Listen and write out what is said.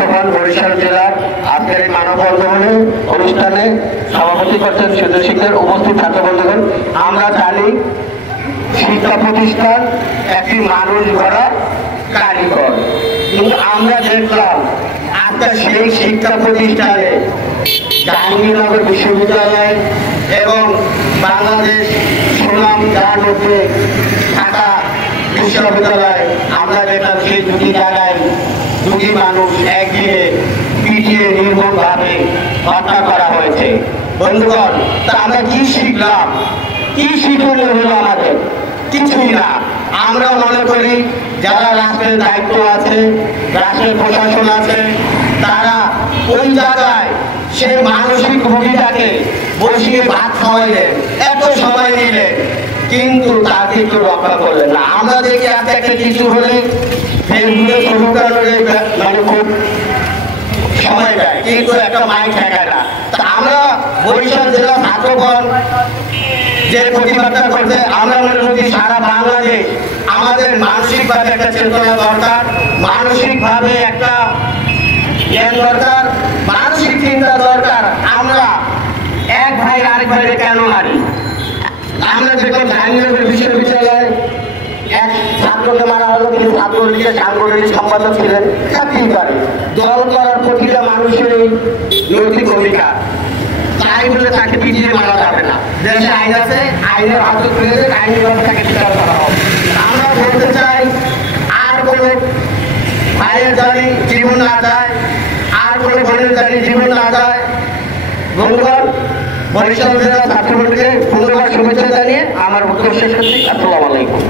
ছাত্রগণ বরিশাল জেলার আজকের এই মানববন্ধনে অনুষ্ঠানে সভাপতি করছেন সুন্দর শিক্ষার উপস্থিত ছাত্রবন্ধুগণ। আমরা জানি শিক্ষা প্রতিষ্ঠান একটি মানুষ গড়া কারিগর, কিন্তু আমরা দেখলাম আজকে সেই শিক্ষা প্রতিষ্ঠানে জাহাঙ্গীরনগর বিশ্ববিদ্যালয় এবং বাংলাদেশ সুনাম যার মধ্যে ঢাকা বিশ্ববিদ্যালয়, আমরা দেখলাম সেই দুটি জায়গায় দুটি মানুষ একদিনে পিটিয়ে নির্মমভাবে হত্যা করা হয়েছে। বন্ধুগণ, তা আমরা কি শিখলাম, কি শিক্ষণীয় হলো আমাদের? কিছুই না। আমরা মনে করি যারা রাষ্ট্রের দায়িত্ব আছে, রাষ্ট্রের প্রশাসন আছে, তারা ওই জায়গায় সেই মানসিক রোগীটাকে বসিয়ে ভাত খাওয়াইলেন, এত সময় নিলেন, কিন্তু তাকে একটু রক্ষা করলেন না। আমরা দেখি একটা কিছু হলে ফেসবুকে শুরু করে মানে খুব সময় দেয়, কিন্তু একটা মাইক ঠেকায় না। তা আমরা বরিশাল জেলা ছাত্রগণ যে প্রতিবাদটা করছে, আমরা মনে করি সারা বাংলাদেশ আমাদের মানসিকভাবে একটা চেতনা দরকার, মানসিকভাবে একটা জ্ঞান দরকার, মানসিক চিন্তা দরকার। আমরা এক ভাই আরেক ভাইকে কেন মারি? আমরা দেখলাম জাহাঙ্গীরনগর বিশ্ববিদ্যালয়ে এক ছাত্রকে মারা হলো, কিন্তু ছাত্রলীগের সাংগঠনিক সম্পাদক ছিলেন। থাকতেই পারে, দল করার প্রতিটা মানুষের নৈতিক অধিকার, তাই বলে তাকে পিছিয়ে মারা যাবে না। দেশে আইন আছে, আইনের হাতে তুলে আইনের তাকে বিচার করা হবে। আমরা বলতে চাই, আর কোনো ভাইয়ের জানি জীবন না যায়, আর কোনো বোনের জানি জীবন না যায়। বন্ধুগণ, বরিশাল জেলা ছাত্রলীগের ধন্যবাদ শুভেচ্ছা জানিয়ে আমার বক্তব্য শেষ করছি। আসসালামু আলাইকুম।